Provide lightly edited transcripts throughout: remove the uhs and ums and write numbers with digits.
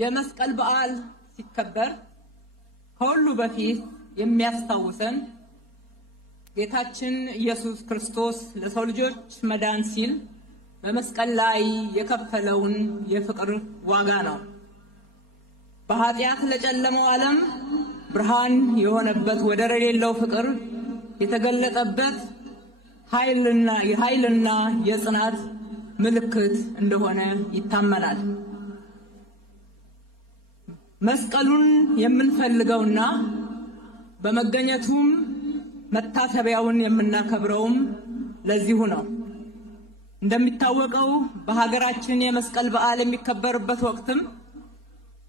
የመስቀል በዓል ሲከበር ከሁሉ በፊት የሚያስታውሰን ጌታችን ኢየሱስ ክርስቶስ ለሰው ልጆች መዳን ሲል በመስቀል ላይ የከፈለውን የፍቅር ዋጋ ነው። በኃጢአት ለጨለመው ዓለም ብርሃን የሆነበት ወደር የሌለው ፍቅር የተገለጠበት ኃይልና የጽናት ምልክት እንደሆነ ይታመናል። መስቀሉን የምንፈልገውና በመገኘቱም መታሰቢያውን የምናከብረውም ለዚሁ ነው። እንደሚታወቀው በሀገራችን የመስቀል በዓል የሚከበርበት ወቅትም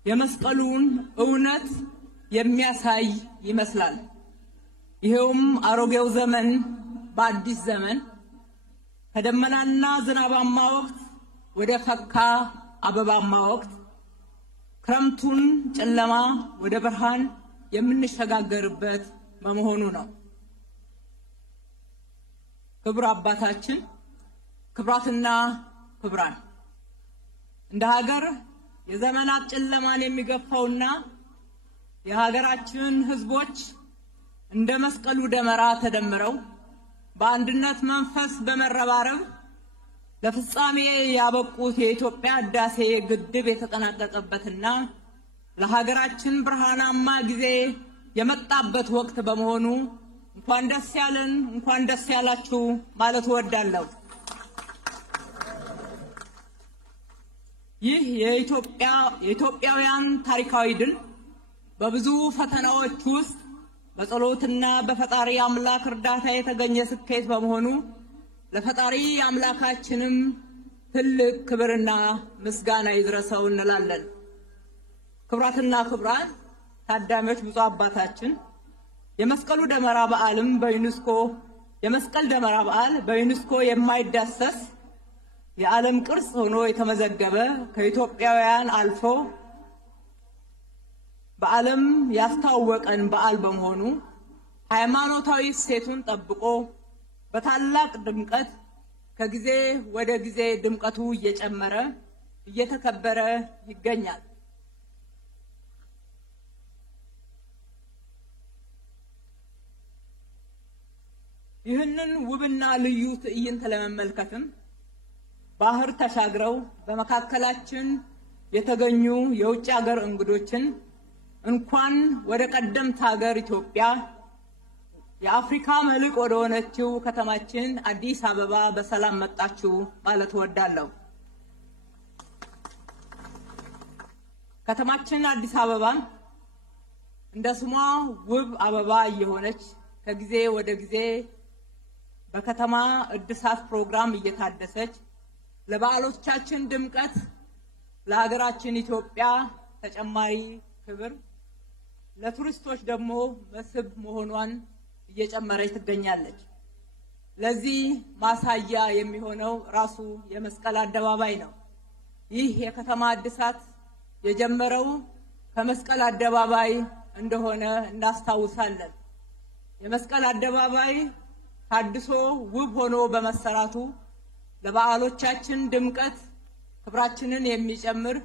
የመስቀሉን እውነት የሚያሳይ ይመስላል። ይሄውም አሮጌው ዘመን በአዲስ ዘመን ከደመናና ዝናባማ ወቅት ወደ ፈካ አበባማ ወቅት ክረምቱን ጨለማ ወደ ብርሃን የምንሸጋገርበት በመሆኑ ነው። ክቡር አባታችን፣ ክብራትና ክብራን፣ እንደ ሀገር የዘመናት ጨለማን የሚገፋውና የሀገራችን ሕዝቦች እንደ መስቀሉ ደመራ ተደምረው በአንድነት መንፈስ በመረባረብ ለፍጻሜ ያበቁት የኢትዮጵያ ህዳሴ ግድብ የተጠናቀቀበትና ለሀገራችን ብርሃናማ ጊዜ የመጣበት ወቅት በመሆኑ እንኳን ደስ ያለን፣ እንኳን ደስ ያላችሁ ማለት እወዳለሁ። ይህ የኢትዮጵያውያን ታሪካዊ ድል በብዙ ፈተናዎች ውስጥ በጸሎትና በፈጣሪ አምላክ እርዳታ የተገኘ ስኬት በመሆኑ ለፈጣሪ አምላካችንም ትልቅ ክብርና ምስጋና ይድረሰው እንላለን። ክብራትና ክብራን ታዳሚዎች፣ ብፁዕ አባታችን የመስቀል ደመራ በዓል በዩኔስኮ የማይዳሰስ የዓለም ቅርስ ሆኖ የተመዘገበ ከኢትዮጵያውያን አልፎ በዓለም ያስተዋወቀን በዓል በመሆኑ ሃይማኖታዊ እሴቱን ጠብቆ በታላቅ ድምቀት ከጊዜ ወደ ጊዜ ድምቀቱ እየጨመረ እየተከበረ ይገኛል። ይህንን ውብና ልዩ ትዕይንት ለመመልከትም ባህር ተሻግረው በመካከላችን የተገኙ የውጭ ሀገር እንግዶችን እንኳን ወደ ቀደምት ሀገር ኢትዮጵያ የአፍሪካ መልክ ወደ ሆነችው ከተማችን አዲስ አበባ በሰላም መጣችሁ ማለት እወዳለሁ። ከተማችን አዲስ አበባ እንደ ስሟ ውብ አበባ እየሆነች ከጊዜ ወደ ጊዜ በከተማ እድሳት ፕሮግራም እየታደሰች ለበዓሎቻችን ድምቀት፣ ለሀገራችን ኢትዮጵያ ተጨማሪ ክብር፣ ለቱሪስቶች ደግሞ መስህብ መሆኗን እየጨመረች ትገኛለች። ለዚህ ማሳያ የሚሆነው ራሱ የመስቀል አደባባይ ነው። ይህ የከተማ እድሳት የጀመረው ከመስቀል አደባባይ እንደሆነ እናስታውሳለን። የመስቀል አደባባይ ታድሶ ውብ ሆኖ በመሰራቱ ለበዓሎቻችን ድምቀት ክብራችንን የሚጨምር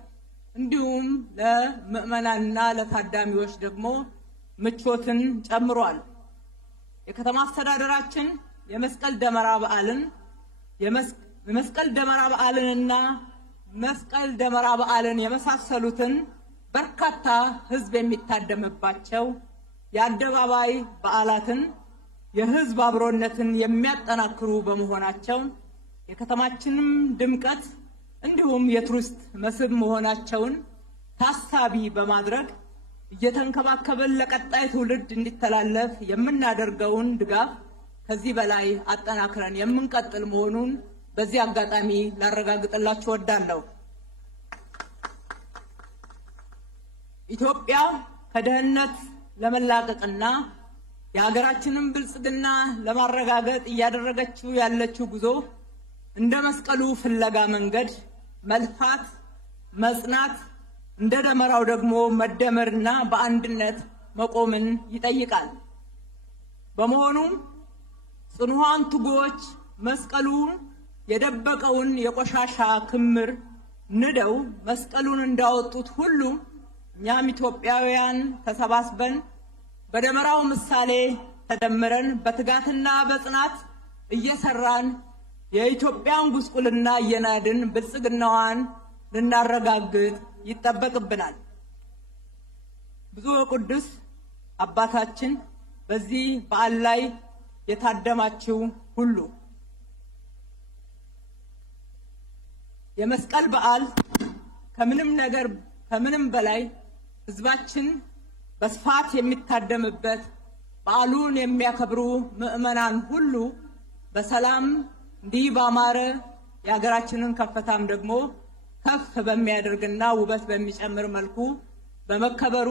እንዲሁም ለምዕመናንና ለታዳሚዎች ደግሞ ምቾትን ጨምሯል። የከተማ አስተዳደራችን የመስቀል ደመራ በዓልን የመሳሰሉትን በርካታ ሕዝብ የሚታደምባቸው የአደባባይ በዓላትን የሕዝብ አብሮነትን የሚያጠናክሩ በመሆናቸው የከተማችንም ድምቀት እንዲሁም የቱሪስት መስህብ መሆናቸውን ታሳቢ በማድረግ እየተንከባከበን ለቀጣይ ትውልድ እንዲተላለፍ የምናደርገውን ድጋፍ ከዚህ በላይ አጠናክረን የምንቀጥል መሆኑን በዚህ አጋጣሚ ላረጋግጥላችሁ እወዳለሁ። ኢትዮጵያ ከድህነት ለመላቀቅና የሀገራችንን ብልጽግና ለማረጋገጥ እያደረገችው ያለችው ጉዞ እንደ መስቀሉ ፍለጋ መንገድ መልፋት፣ መጽናት፣ እንደ ደመራው ደግሞ መደመርና በአንድነት መቆምን ይጠይቃል። በመሆኑም ጽኑዓን ትጉዎች መስቀሉ የደበቀውን የቆሻሻ ክምር ንደው መስቀሉን እንዳወጡት ሁሉ እኛም ኢትዮጵያውያን ተሰባስበን በደመራው ምሳሌ ተደምረን በትጋትና በጽናት እየሰራን የኢትዮጵያን ጉስቁልና እየናድን ብልጽግናዋን ልናረጋግጥ ይጠበቅብናል። ብፁዕ ወቅዱስ አባታችን በዚህ በዓል ላይ የታደማችሁ ሁሉ የመስቀል በዓል ከምንም በላይ ህዝባችን በስፋት የሚታደምበት በዓሉን የሚያከብሩ ምዕመናን ሁሉ በሰላም እንዲህ ባማረ የሀገራችንን ከፍታም ደግሞ ከፍ በሚያደርግና ውበት በሚጨምር መልኩ በመከበሩ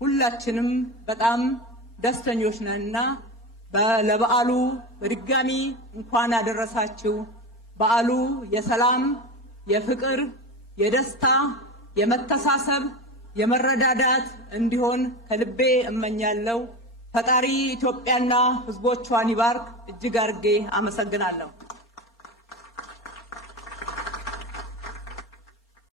ሁላችንም በጣም ደስተኞች ነንና ለበዓሉ በድጋሚ እንኳን አደረሳችሁ። በዓሉ የሰላም፣ የፍቅር፣ የደስታ፣ የመተሳሰብ፣ የመረዳዳት እንዲሆን ከልቤ እመኛለሁ። ፈጣሪ ኢትዮጵያና ህዝቦቿን ይባርክ። እጅግ አድርጌ አመሰግናለሁ።